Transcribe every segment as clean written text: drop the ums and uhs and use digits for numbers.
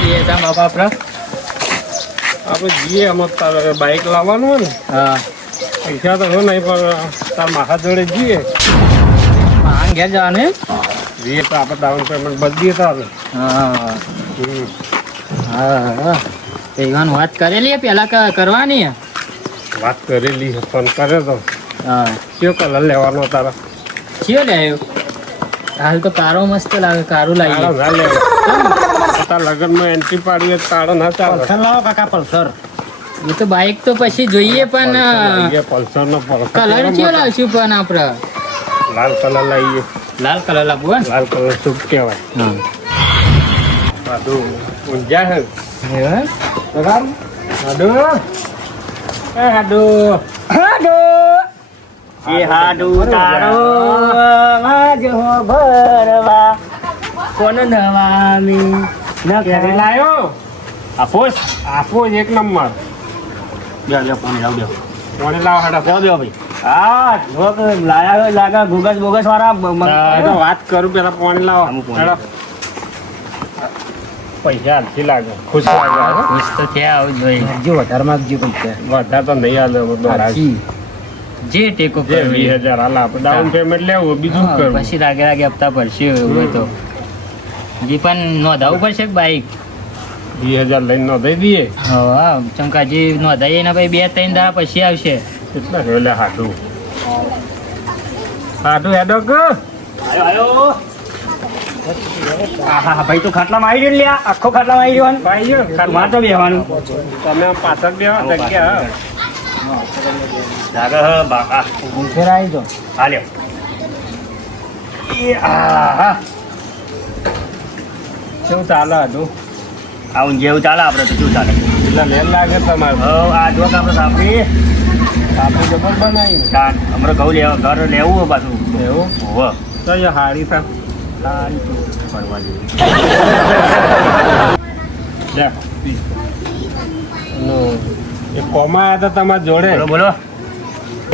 જઈએ તા બાપા આપણે જઈએ આમાં તારે બાઇક લાવવાનું હોય ને. હા પૈસા તો હોય નહીં પણ તાર મારા જોડે જઈએ. હા ઘેર જવાનું એમ? જઈએ તો આપણે ડાઉન પેમેન્ટ બદલીએ તારે. હા હા પેલાની વાત કરેલી પેલા કરવાની. વાત કરેલી ફોન કર્યો તો. હા કયો કલર લેવાનો તારા? કયો લાવ્યો? હાલ તો કારો મસ્ત લાગે, કારું લાવીએ. તારો ના લેવો. તાર લગ્નમાં એન્ટ્રી પાડીએ તારો ના ચાલે. પલ્સર લાવો કાકા, પલ્સર. એ તો બાઈક તો પછી જોઈએ પણ પલ્સર નો કલર કયો લાવશું પણ આપણે? લાલ કલર લાવીએ. લાલ કલર લાવવું હે? લાલ કલર શુભ કહેવાય. હાડું ઊંઝા છે. હાડું એ હાડું તારો આજ હો ભરવા કોણ નવામી ન ક્યારે લાયો? આપોસ આપો જ એક નંબર. બે પાણી લાવ દો કોણે લાવ હાડા? દો ભાઈ. હા જો કે લાયા હોય લાગા ગુગસ બોગસ વાળા વાત કરું પેલા પાણી લાવો. અમુક પાણી. હેડો. પૈસા હાલથી લાગે, ખુશ લાગે. ખુશ તો થયા આવું જોઈએ. જો વધારમાં જો પૈસા વધારે તો નહીં હાલે જે ટેકો જે કરવો 20,000 હાલ આપણે ડાઉન પેમેન્ટ લેવું બીજું હા, કરવું. પછી લાગે હપ્તા ભરશે એવું હોય તો હજી પણ નોંધાવવું પડશે કે બાઈક? 20,000 લઈને નોંધાઈ દઈએ. હા ચમકાજી નોંધાઈએ ને ભાઈ 2-3 દાડા પછી આવશે. કેટલા રહ્યો લે હાડું? હાડું હેડો કે આયો હા ભાઈ તો ખાટલામાં આવી રહ્યો લ્યા, આખો ખાટલામાં આવી રહ્યો ભાઈ જો, માર તો બેહવાનું તમે આમ પાછળ બેહો જગ્યા. લાગે હ બાકા ફેર આવી જાઓ. હાલ્યો એ આ શું ચાલે હાડું? આવું જેવું ચાલે આપણે તો શું ચાલે એટલે લેન લાગે તમારે. આ જો આપણે સાપડી આપણે જબર બનાવી હમણાં ઘઉં લેવા ઘર લેવું હોય પાછું એવું હોવ તો એ હાડી થાય. સારી તો ફરવા જેવી લે પી. એ કોમાં આવ્યા હતા તમારા જોડે બોલો બોલો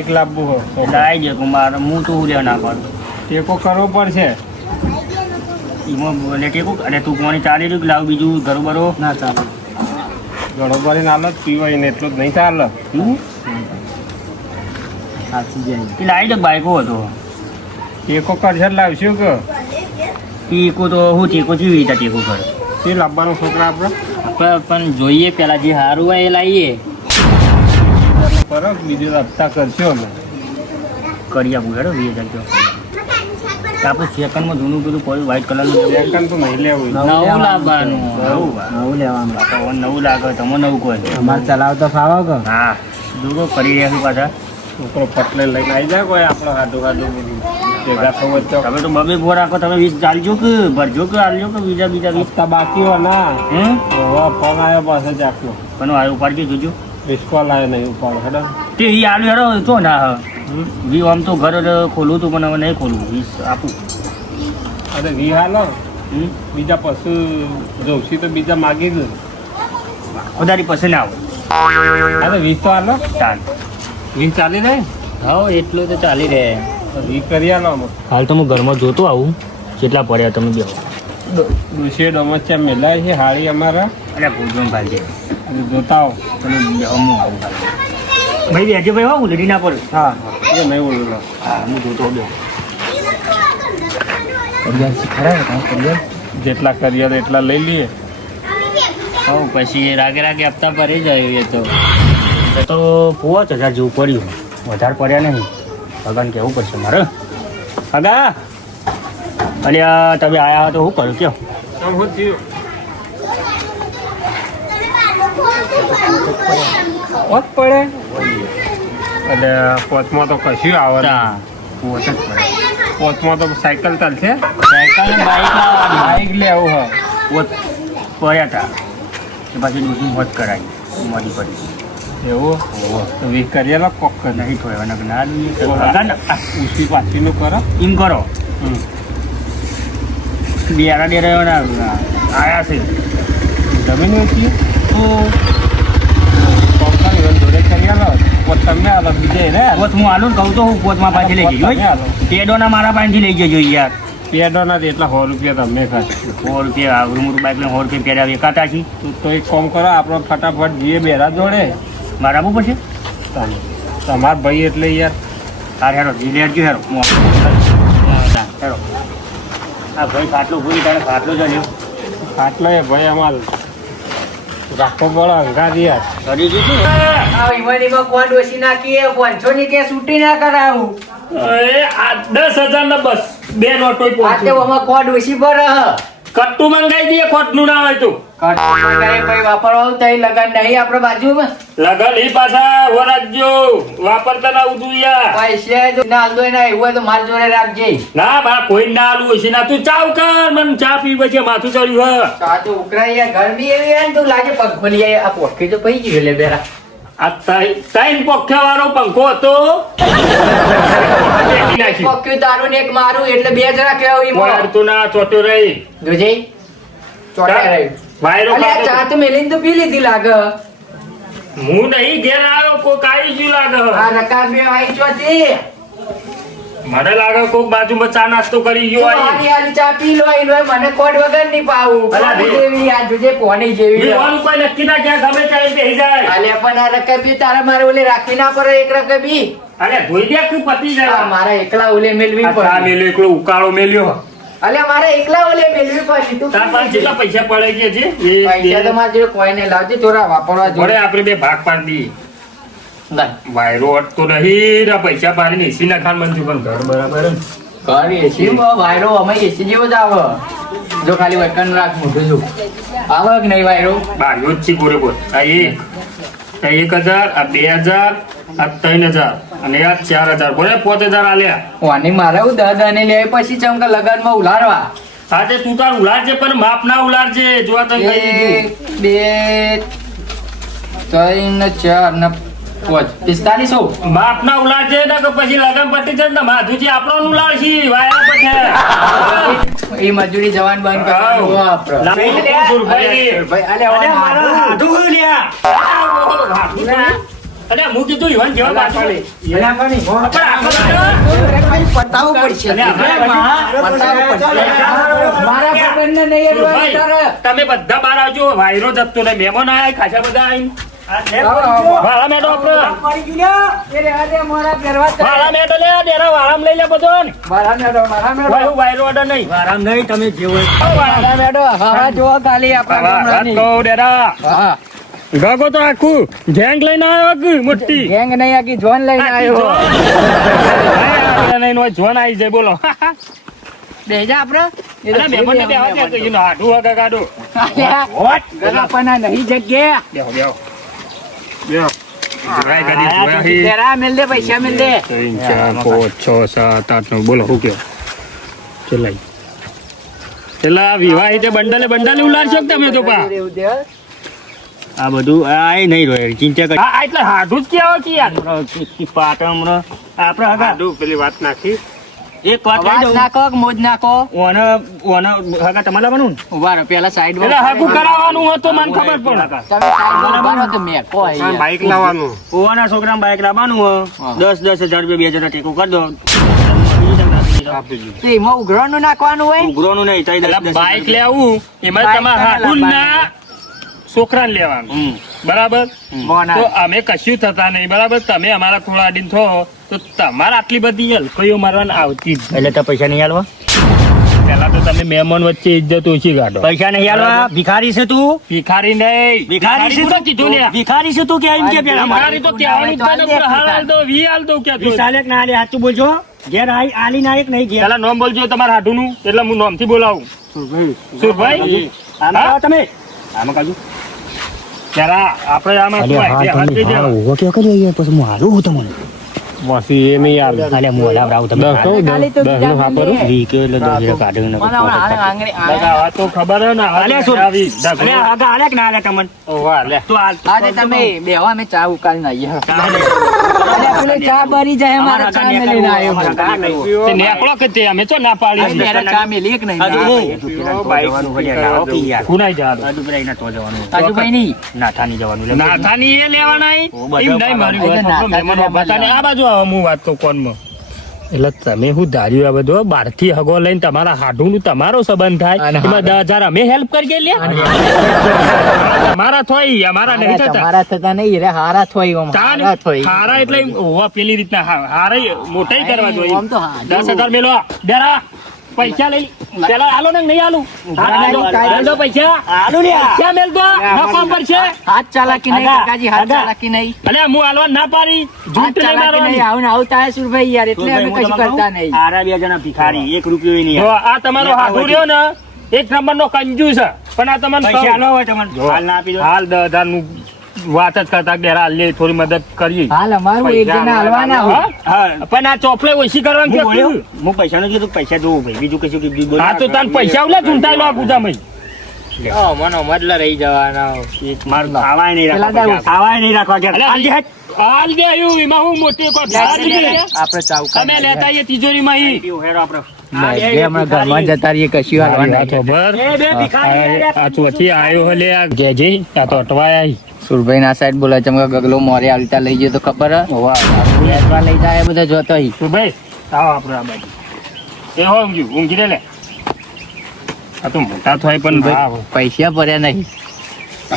એક લાવવું હોય લાવી દે કુમાર હું તો લેવા ના પાડું ટેકો કરવો પડશે. એમાં એટલે ટેકું અને તું કોની ચાલી રહ્યું લાવ બીજું ઘરું બરો ના ચાલે. ઘણો ભરીને હાલો પીવાય ને એટલું જ નહીં ચાલે. સાચી જાય. એ લાવી દે બાઈકો હતો ટેકો કરશે લાવશું કે ટેકો તો હું ટેકો જેવી રીતે ટેકો કરે શું લાવવાનું છોકરા આપણે? આપણે પણ જોઈએ પેલા જે સારું હોય એ લાવીએ. કરો બીજું હપ્તા કરશો અમે. કરી આપું હેડો 20,000 આપણે સેકન્ડમાં જૂનું બધું પડ્યું વ્હાઈટ કલરનું સેકન્ડ તો નહીં લેવું. નવું લાવવાનું. નવું લેવાનું નવું લાગે તમે નવું કહો અમારે ચલાવતો ફાવો કે? હા જોગો કરી રહ્યા છું પાછા છોકરો પટલે લઈને આવી જાય કોઈ આપણો હાડું ભેગા થવું હોય તો. તમે તો બબે ભોર રાખો તમે 20 ચાલજો કે ભરજો કે આલજો કે બીજા 20 હપ્તા બાકી હોય ના હમ હવે ફોન આવ્યો પાસે જ આટલો પણ આ ઉપાડજો જોજો રિસ્કોલ આવ્યો નહીં ઉપાડ હેડો. તે ઈ આલુ હેડો તો ના હ વી આમ તો ઘર ખોલું તું પણ હવે નહીં ખોલવું 20 આપું અરે વી હાલો બીજા પશુ જોશી તો બીજા માગી જ. વધારી પસંદ આવે અરે 20 તો હાલો ચાલ 20 ચાલી જાય. હા એટલું તો ચાલી રહે. 20 કરી હાલો અમે. હાલ તો હું ઘરમાં જોતો આવું કેટલા પડ્યા તમે બે દુશી ડમચ્યા મેલાય છે હાડી અમારા અરે ભૂજન ભાઈ અને જોતા આવો. તમે હું આવું ભાઈ બેજો ભાઈ હો ઉલડી ના પડે હા એ નહીં બોલું. હા હું જોતો બે જેટલા કરીએ એટલા લઈ લઈએ. હા પછી રાગે રાગે હપ્તા ભરી જાય એ તો. એ તો 5,000 જેવું પડ્યું વધારે પડ્યા નહીં ભગવાન કહેવું પડશે મારે હગા અલ્યા તમે આયા તો શું કર્યું કયો આમ હું થયું પોત પડે એટલે પોતમાં તો કશું આવે નહીં. પોચ જ પડે પોતમાં તો સાયકલ ચાલશે. સાયકલ ને બાઈક લાવવાની. બાઈક લેવું હા પોત પડ્યા હતા એ પાછી દૂધનું મોત કરાવી મોડી પડી એવું તો વીક કરીએ લો કોક કરી નહીં થોડા ના ઉસી પાછીનું કરો. એમ કરો ડેરા ડેરા આયા છે જમીન ઓછી તો કોક કરી જોડે કરી આલો પોત તમે આલો બીજે રે પોત હું આલું ને કહું તો હું પોતમાં પાછી લઈ જજો ટેડોના મારા પાસેથી લઈ જજો યાર પેડો નથી એટલે 100 રૂપિયા તમને ખાશે. 100 રૂપિયા આવડું બાઈક ને 100 રૂપિયા પેડા વેકાતા છે. તો એક કામ કરો, આપણે ફટાફટ જઈએ બેરા જોડે. મારે આપવું પડશે. તમાર ભાઈ એટલે યાર. હાર હેરો જી લેજો હેરો હેરો. આ ભાઈ ખાટલો પૂરી તારે ખાટલો જ લ્યો. આટલો એ ભાઈ અમાર રાખો બોલો અંગારી યાર. કરી દીધું ને. આ ઈમાનીમાં કોણ ડોસી નાખીએ 500 ની કે છૂટી ના કરાવું. એ આ 10,000 ને બસ 2 નોટો આ તે આમાં કોણ ડોસી પર કટ્ટુ મંગાઈ દઈએ ખોટનું ના હોય તું. ભાઈ વાપરવા તઈ લગન નહીં આપણે બાજુમાં લગન ઈ પાછા વરાજો વાપરતા ના ઉતું યાર. પૈસા જો ના આલદો ના એવું હોય તો માર જોડે રાખજે. ના બા કોઈ ના આલું હશે ના તું ચાવ કર મને ચા પીવે છે માથું ચડ્યું હ. તો આ તો ઉકરાઈ યાર ગરમી એવી હે ને તું લાગે પગ ખોલી આ પોટકી તો પઈ ગયું લે બેરા. આ ત્રણ પંખા વાળો પંખો હતો. પોક્યું તારું ને એક મારું એટલે 2 જણા કેવું વાળતું ના ચોટ્યો રહી. જોજે ચોટે રહ્યું. વાયરો અલે આ ચા તો મેલીને તો પી લીધી લાગે. હું નહીં ઘેર આવ્યો કોક આવી ગયું લાગે. આ રકા બે આઈ ચોથી મને લાગે કોક બાજુમાં ચા નાસ્તો કરી ગયો આની આવી. આની ચા પી લો આઈ લો મને કોડ વગર નહીં પાવું. અલા કોની ભાઈ. જેવી આ જોજે કોની જેવી પીવાનું કોઈ નક્કી ના ક્યાં ગમે ત્યાં બેસી જાય. અલે પણ આ રકબી તારા મારે ઓલે રાખવી ના પડે એક રકબી. અરે ધોઈ દે તું પતી આ જાય. મારા એકલા ઓલે મેલવી આ ચા પડે. મેલ્યો એકલો ઉકાળો મેલ્યો. અલે મારા એકલા ઓલે મેલવી પડે. તું તાર પાસે કેટલા પૈસા પડે કે છે? પૈસા તો મારા જોડે કોઈ નહીં લાવજે થોડા વાપરવા જોડે જોડે. આપણે બે ભાગ પાડી દઈએ. ના વાયરો અટતો નહીં ને પૈસા પાડીને એસી ના ખાન બનતું પણ ઘર બરાબર ને. ઘર એસી વાયરો અમે એસી જેવો જ આવે. જો ખાલી વટકન રાખ મોઢું જો આવે કે નહીં વાયરો. બારીઓ જ છે બરોબર. આ 1,000 આ 2,000 આ 3,000 અને આ 4,000 બોલે 5,000 આલ્યા. વાની મારે હું દાદાને લે પછી ચમકા લગનમાં ઉલાડવા. સાથે તું તાર ઉલાડજે પણ માપ ના ઉલાડજે. જોવા તો કહી દીધું. 1 2 3 4 ને 5 4500. માપ ના ઉલાડજે ને કે પછી લગન પતી જાય ને માધુજી આપણો ઉલાડશી વાયા પછી. એ મજૂરી જવાન બંધ કરવાનું આપણો. અરે હું કીધું ઈવન જેવા પાછળ પતાવવું પડશે. અને મારા પગને નહીં અડવાનું તારે. તમે બધા બહાર આવજો. વાયરો જતો ને મહેમાન આયા ખાસા બધા આવીને. વાળા મેડો આપણે. અરે મારા પહેરવા જ વાળા મેડો લે ડેરા વાળામાં લઈ લે બધો ને. મારા મેડો મારા મેડો ભાઈ વાયરો ઓર્ડર નહીં. વાળામ નહીં તમે જેવો મારા મેડો હા જોવો ખાલી આપણા ગામડાની. કહો ડેરા હા ગગો તો આખું ગેંગ લઈને આવ્યો કે મોટી ગેંગ નહીં આખી જોન લઈને આવ્યો. જોન આવી જાય બોલો. બેજા આપણે અરે મહેમાનને બેહવા દે તો એનો હાડું વાગા કાઢો. ગલાપના નહીં જગ્યા. બેહો બેહો બેહો. જોરાય કરી જોરાય. તેરા મિલ દે પૈસા મિલ દે. 3 4 5 6 7 8 9 બોલો હું કયો ચલાઈ પેલા વિવાહિત બંડલે ઉલાડશો કે તમે તો પા આ બધું આ નહીં રોય ચિંતા કરી આ એટલે હાડું જ કેવો કે યાર પાટણ આપણે હાડું પેલી વાત નાખી એક વાત કહી દઉં નાખો મોજ નાખો. ઓને હગા તમારે લાવવાનું ઉભા રહો પેલા સાઈડ એટલે હગું કરાવવાનું હતું મને ખબર પડે તમે સાઈડ ઉભા રહો તો મેં કોઈ બાઈક લાવવાનું. ઓના છોકરા બાઈક લાવવાનું હોય હા. 10,000 રૂપિયા 2,000 ટેકો કરી દો એમાં ઉઘરાણું નાખવાનું હોય. ઉઘરોનું નહીં તઈ 10,000 બાઈક લેવું એમાં બાઈક તમારે ના હાડુંના છોકરાને લેવાનું બરાબર મોના. તો અમે કશું થતા નહીં બરાબર તમે અમારા થોડા અડીને થો તો તમારે આટલી બધી હલકઈઓ મારવાની આવતી જ એટલે તો પૈસા નહીં આલવા પેલા તો તમે મહેમાન વચ્ચે ઇજ્જત ઓછી કાઢો પૈસા નહીં આલવા. ભિખારી છે તું? ભિખારી નહીં ભિખારી છે કોને તું? કીધું લ્યા? ભિખારી છે તું કે એમ કે પેલા ભિખારી તો કહેવાનું જ છે ને, પણ હાલ હાલ દો, વી હાલ દો ક્યાં તો. વિશાલેક ના આલે સાચું બોલજો. ઘેર આલી નાયક નહીં ઘેર. પેલા નામ બોલજો તમારા હાડુનું એટલે હું નામથી બોલાવું સુરભાઈ આમાં આવો તમે. આમાં કાજુ જરા આપણે આમાં શું આઈડિયા હાથ દેજો. ઉભો કેવો કર્યો યાર, પછી હું હારું હું તમને. પછી એ નહીં આવે. અલ્યા હું હલાવડાવું તમને. દસ કહું, ખાલી તો 10 નું વાપરું. વી કે એટલે 10 કાઢ્યું ને મને હમણાં આંગળી દાદા, આ તો ખબર હે ને અલ્યા શું? આવી દાદા. અલ્યા આગા આલે કે ના આલે તમને? વાહ લે તો હાલ. આજે તમે બેહો અમે ચા ઉકાળીને આવીએ. અલ્યા પેલો ચા બરી જાય અમારે ચા મેલીને આવ્યો. તે નેકળો કે તે અમે તો ના પાડી ત્યારે ચા મેલી એક નહીં. કુનાઈ જા દો. રાજુભાઈ નહીં. નાથાની જવાનું લે. નાથાની એ લેવાના ઈ? ઓ, બધા એમ નહીં મારી વાત. એટલે આપણો મહેમાન નાથાની બતાને આ બાજુ આવો, હું વાત તો કોનમાં એટલે તમે શું ધાર્યું આ બધું બહારથી હગો લઈને તમારા હાડું તમારો સંબંધ થાય અને એમાં 10,000 અમે હેલ્પ કરીએ લે તમારા થોય અમારા નહીં થતા તમારા થતા નહીં રે હારા થોય ઓમ તાન હારા થોય હારા એટલે ઓવા પેલી રીતના હારા મોટાઈ કરવા જોઈએ આમ તો હારું. 10,000 મેલો ડરા પૈસા લઈ પેલા આલો ને નહીં આલું આલો પૈસા આલુ લ્યા પૈસા મેલ દો ના કોમ પર છે હાથ ચાલાકી નહીં કાકાજી હાથ ચાલાકી નહીં અલે હું આલવા ના પાડી હાથ જૂઠ નહીં ચાલાકી મારવાની નહીં આવું ને આવું થાય સુરભાઈ યાર એટલે અમે કશું કરતા નહીં આરા 2 જણા ભિખારી 1 રૂપિયો ય નહીં જો આ તમારો હાથું રહ્યો ને એક નંબર નો કંજૂસ છે પણ આ તમને પૈસા કહું, આલો હોય તમને હાલ ના આપી દો હાલ 10,000 નું વાત જ કરતા કે હાલ લે થોડી મદદ કરીએ હાલ અમારું એક જણા હલવાના હોય હા પણ આ ચોપલે ઓછી કરવાની હું બોલ્યો કે હું પૈસાનું કીધું પૈસા જોવું ભાઈ બીજું કશું કીધું બોલ્યો. હા તો તાન પૈસા ઉલે ચૂંટાયેલો આ પૂજામાં મનો મદલા રહી જવાના એક માર ખાવાય નહીં પેલા રાખવા દાવ. ખાવાય નહીં રાખવા ઘેર. અલે, હાલ જે હેટ. હાલ દે આવ્યું એમાં હું મોટી કોઈ આપણે ચાવકા તમે લેતા આવીએ તિજોરીમાં ઈ. પીવું હેડો આપણે. બે હમણાં ઘરમાં જતા રહીએ કશું હાલવાના આ તો બર. એ બે ભિખારી આ ચોથી આયો હલે આ જેજે આ તો અટવાયા સુરભાઈ ના સાઈડ બોલે ચમકા ગગલો મોરે આવતા લઈ ગયો તો ખબર લેવા લઈ જાય બધા જોતો ઈ. તો ભાઈ આવો આપણે આ બાજુ એ હો ઊંઘી રે લે આ તો મોટા થાય પણ ભાઈ પૈસા ભર્યા નહીં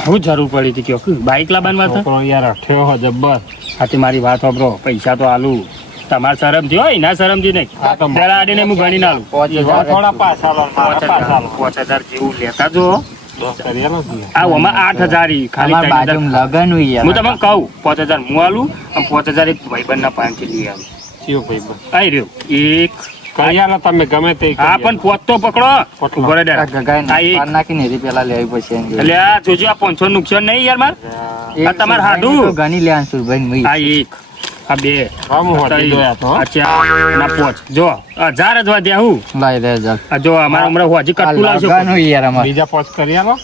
શું જરૂર પડી હતી કયો બાઈક લાવવાની વાત છોકરો યાર અઠ્યો હો જબ્બર આથી મારી વાત વાપરો પૈસા તો આલું તમાર શરમ થી હોય ના શરમ થી નહીં પેલા આડીને હું ગણી ના આલું 5,000 થોડા પાછા 5,000 જેવું લેતા જો આ ઓમાં 8,000 ઈ ખાલી અમાર 3,000. બાજુમાં લગન હોય હું યાર. તમને કહું 5,000 હું આલું અને 5,000 એક ભાઈબંધના પાસેથી લઈ આવું આઈ રહ્યો એક તમે ગમે તે હા પણ પોત તો પકડો ઉભો રહે આ ડેરા. ગગાઈને આ એક. પાર નાખીને એરી પેલા લેવી પડશે એમ કે. એટલે આ જોજો આ 500 નુકસાન નહીં યાર માર એક આ તમારે સુરભાઈને હાડું. તો ગણી લેવાનું સુરભાઈને મય. આ એક આ બે આમ આ હોતી ત્રણ, જોયા તો, હો. આ ચાર ના 5 જો 1000 જ વધ્યા હું લાઈ લે જા. આ જો અમારા હમણાં હોજી આ કટકું લાવશો લગન હોય યાર અમાર. બીજા પોચ કરી આલો.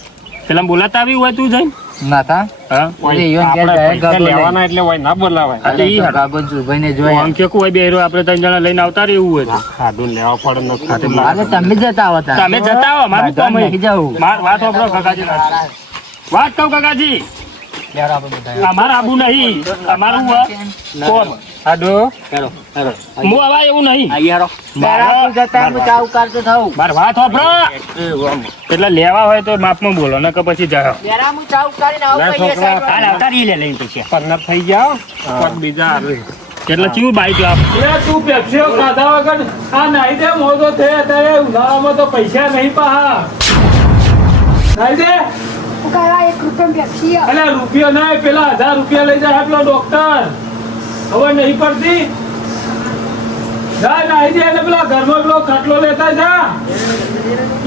પેલા બોલાતા આવ્યું હોય તું જઈને ના થા હા ઓલે ઈવન કે આપણે જાય પૈસા ગગલો લઈને. લેવાના એટલે હોય ના બોલાવાય. હા, તો ઈ હારું. ગગન સુરભાઈને હું જોયા. આમ કે કોઈ બે આપણે 3 જણા લઈને આવતા રહેવું હોય તો. ખાધું લેવા પડે ને આજે તમે જતા આવો તાર. તમે જતા આવો મારું કામ નહીં જાવું. વાત વાપરો કાકાજી વાત કહું કાકાજી અમારે આબુ નહીં અમારું કોમ આડો હેડો હેડો હું આવા એવું નહીં આઈ હેડો બરાબર જતા હું ચાવ કરતો થાઉં. માર વાત વાપરો એટલે લેવા હોય તો માપમાં બોલો ને કે પછી જાઓ બેરા હું ચાવ કરીને આવું ના કહીએ છોકરા, સાહેબ. હાલ આવતા રહી લે લઈને પૈસા 15 થઈ જાઓ કોક બીજા આવે. એટલે ચીવું બાઈક લાવ તું પેપ્સીઓ ખાધા વગર આ નાઈ દે મોટો થયા અત્યારે ઉનાળામાં તો પૈસા નહીં પાહા નાઈ દે અલ્યા રૂપિયો ના પેલા 1000 રૂપિયા લઈ જાય પેલો ડોક્ટર ખબર નહીં પડતી જા નાઈ દે અને પેલા ઘરમાં પેલો ખાટલો લેતા જા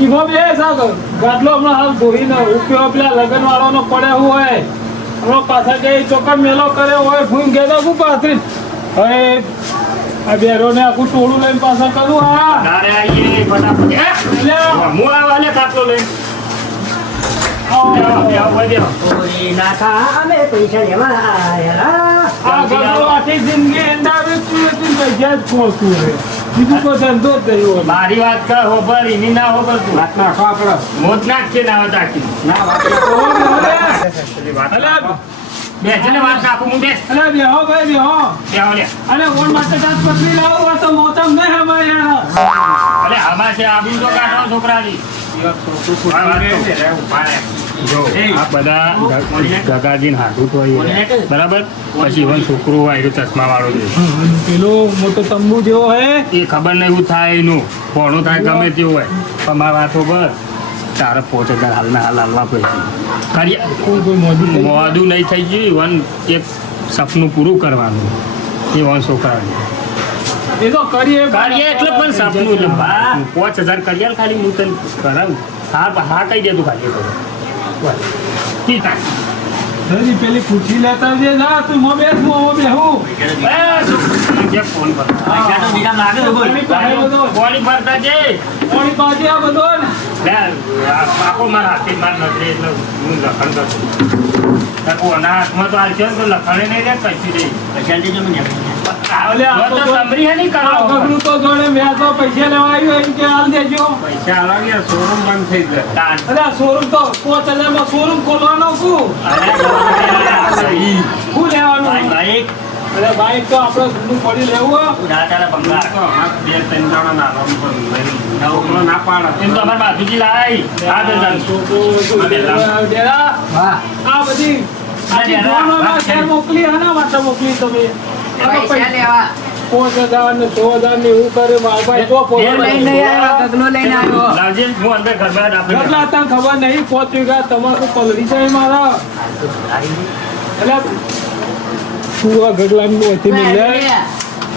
ઈમો બે સાગ ગાટલો હમણાં હાલ ધોઈને રૂપિયો પેલા લગન વાળાનો પડ્યો હોય હમણાં પાછા કે ચોકર મેલો કર્યો હોય ભૂમ ગેદો શું પાથરી હવે આ બેરોને આખું ટોળું લઈને પાછા કરું હા તારે આઈએ ફટાફટ હે? અલ્યા હું આવા લે કાટલો લઈને આ ગગલો આખી જિંદગી એંડાવી તું પૈસા જ ખોતું રે બીજું કોઈ ધંધો જ નહીં હોય. મારી વાત કર હોબર એની ના હોબર તું વાત નાખો આપણે મોત નાખ કે ના વાત આખી અલ્યા બે જણે વાત નાખું હું બે બેહો ભાઈ બેહો બેહો લે અરે ઓન માટે તાજ પતરી લાવો હોય તો મોતમ નહીં હમાય યાર અલે આમાં છે આબુ તો કાઢો છોકરાની જો આ બધા ગગાજીને હાથું તો હોય બરાબર પછી એવો છોકરો હોય એ ચશ્મા વાળો છે પેલો મોટો તંબુ જેવો હે એ ખબર નહીં એવું થાય એનું કોણું થાય ગમે તેવું હોય પણ મારા વાતો બસ તારે 5,000 હાલના હાલ હાલવા પડશે કોઈ મોઢું નહીં. મોડું નહીં થઈ ગયું વન એક સપનું પૂરું કરવાનું એ વન છોકરાને એ તો કરીએ કરીએ એટલે પણ સપનું એટલે 5,000 કરીએ ખાલી હું તને કરાવું હા હા કહી દે તું ખાલી કી થાય હજી પેલી ખુરશી લેતા જે જા તું મો બેસ મો બેહું જે ફોન પર પાણી ભરતા છે કોણી પાછી આ બધો ને લે આ પાકો મારા હાથે માર નજરે એટલે હું લખણ કરતો કોના હાથમાં તો હાલશે ને તો લખણે નહીં રે કશું નહીં પૈસા દેજો મને અલે આ તો સમરી હે નહીં આ કરો ગગડું તો જોડે મેં તો પૈસા લેવા આવ્યો એમ કે હાલ દેજો પૈસા આલાવીએ શોરૂમ બંધ થઈ જાય. અરે આ શોરૂમ તો 5,000 માં શોરૂમ ખોલવાનો શું શું લેવાનું અરે બાઈક તો આપણે જૂનું પડી લેવું દાદાના ભંગાર. તો અમારે 2-3 જણાના આરામ પર લઈને છોકરો ના પાડે. એમ તો અમારે બાજુજી લાય આ બે જણ. ડેરા હા આ બધી આખી ફોનમાં શેર મોકલી આના માટે મોકલી તમે પૈસા લેવા 5,000 ને 6,000 ને એવું કરે મારા ભાઈ તો ઘેર લઈને નહીં આવ્યો ગગલો લઈને આવ્યો લાવજે હું અંદર ઘરમાં આપણે કેટલા તને ખબર નહીં 5 વીઘા તમાકુ પલરી છે મારા એટલે તું આ ગગલાની મોથી મિલે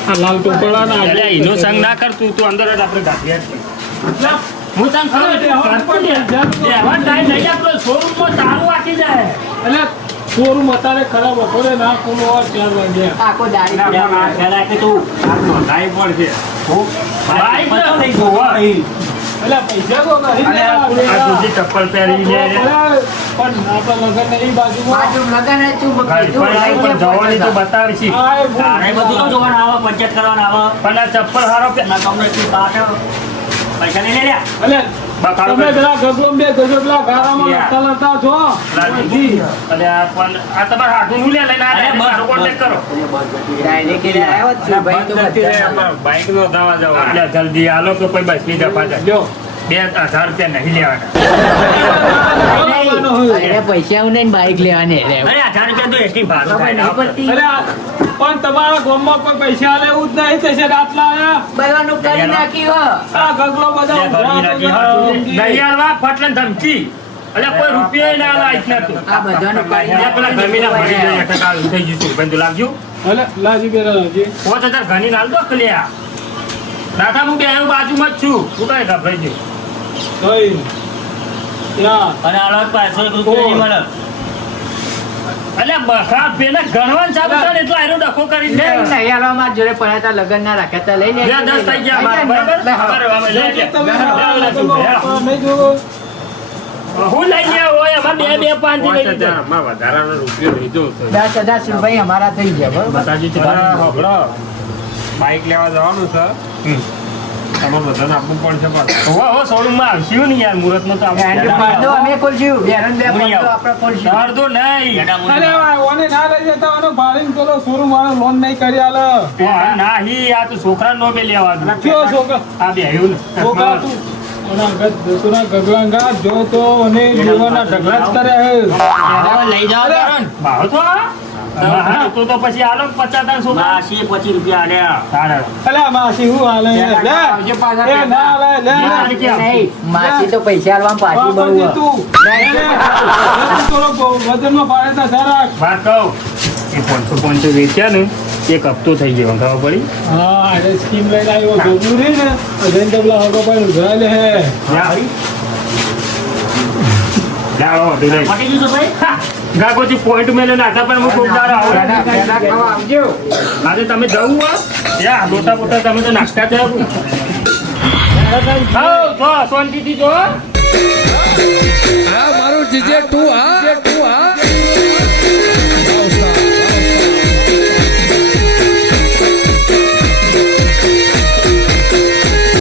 આ લાલ ટોપડા અરે એનો સંગ ના કર તું અંદર જ આપણે ગાંઠિયા જ. હું તને ખબર છે, એવા ટાઈમ નહીં આપણો શોરૂમમાં તારું આખી જાય. એટલે શોરૂમ અત્યારે ખરાબ બપોરે ના ખુલ્લો હોય 4 વાગ્યા આખો દાડી પેલા કે તું લાઈ પડશે. બાઈક ને લઈ જોવા. એટલે પૈસા તો નહીં આ તુજી ચપ્પલ પહેરી લે રે. પણ આપણા લગન નહીં બાજુમાં બાજુ લગન હે ચૂપ ગાડી પર આવી પણ જવાની તો બતાવી છે. આ એ ભૂલ. તારે બધું તો જોવાનું આવે, પંચાયત કરવાનું આવે. પણ આ ચપ્પલ હારો પે ના તમને એટલી બાટ પૈસા લઈ લે લ્યા. એટલે બકાળો તમે પે. પેલા ગગલો બે ગજો પેલા ગારામાં લડતા લડતા છો લાલજી. અને આ પણ આ તમારા હાથું હું લે લઈને આ અરે મારો કોન્ટેક્ટ કરો. ડાયરેક્ટ એટલે આવ્યો જ છું ભાઈ તો બધા બાઈક નો થવા જવા. એટલે જલ્દી આલો તો કોઈ બસ ની જફા જાય. લ્યો 2,000 રૂપિયા નહીં લેવાના. અરે પૈસા હું નહીં બાઈક લેવાની રે અરે 1,000 રૂપિયા તો એસટી ભાડું ખબર થાય. નહીં પડતી અરે પણ તમારા ગામમાં કોઈ પૈસા આલે એવું જ નહીં થશે રાતલા આયા બધાનું કરી નાખ્યું આ ગગલો બધા નહીં આલવા ફટલે ધમકી. એટલે કોઈ રૂપિયો ના લાઈટ નતું. આ બધાનું કરી આ પેલા ગમીના મરી જાય એટલે કાલ થઈ જશું. બંધુ લાગજો. અલે લાજી બેરા લાજી 5,000 ઘણી નાલ દો કલ્યા. દાદા હું બે બાજુમાં જ છું. તું કઈ ગભરાઈ ગયો. થઈ યા અને આલો 500 રૂપિયા નહીં મળે. એટલે બખા પેલા ગણવાનું ચાલુ થાય ને એટલો આયરો ડખો કરી દે. નહીં હાલવા માર જોડે પડ્યા તા લગન ના રાખ્યા તા લઈ લે 10 થઈ ગયા મારા બરાબર. અમારે અમે લઈ લે. તમે લે, લે, તું બે. નહીં જોવો હું લઈને હોય અમારે 2 5 થી લઈ 5,000 લીધા. માં વધારાનો રૂપિયો લીધો તો 10,000 ભાઈ અમારા થઈ ગયા બરોબર માતાજી છે. હબળો બાઈક લેવા જવાનું છે. તમારે બધાને આપવું પડશે પાછું. હો શોરૂમમાં આવશું ને યાર મુહૂર્તમાં તો પડદો અમે ખોલશું બેરન બે પડદો આપણે ખોલશું અડધો નહીં. અરે ઓને ના લઈ જતા ઓને ભાડીને પેલો શોરૂમ વાળો લોન નહીં કરી આલે નહીં આ તો છોકરા નો બે લેવાનું. કયો છોકરા આ બે આવ્યું ને. છોકરા તું ઓના દસુના ગગલાંગા જો તો અને જીવનના ઢગલા જ કરે હે લઈ જાઓ ભાવ તો આ? હા, તો પછી આલો 50,000 છોકરા. માસી 25 રૂપિયા આલ્યા. સારા. અલા માસી હું હાલે લે એ ના લે લે નહીં માસી તો પૈસા આલવા પાછી બાપાજી બહુ તું થોડો વજનમાં પાડે તા જરાક વાત કહું એ 500 વેચ્યા ને એક હપ્તો થઈ ગયો ખબર પડી. હા અરે સ્કીમ લઈને આવ્યો ગોગલું રે ને અજન ડબલા હગો પણ ઉધરા લે હે લાવો દુલાઈ. પટી ગયું તો ભાઈ. ગાગોજી પોઈન્ટ મેલે નાખા પણ હું ખૂબ દાડો આવું. આવજો આજે તમે જવું હોય યા મોટા મોટા તમે તો નાખતા જ છો. શાંતિથી જો. આ મારું જીજે તું હા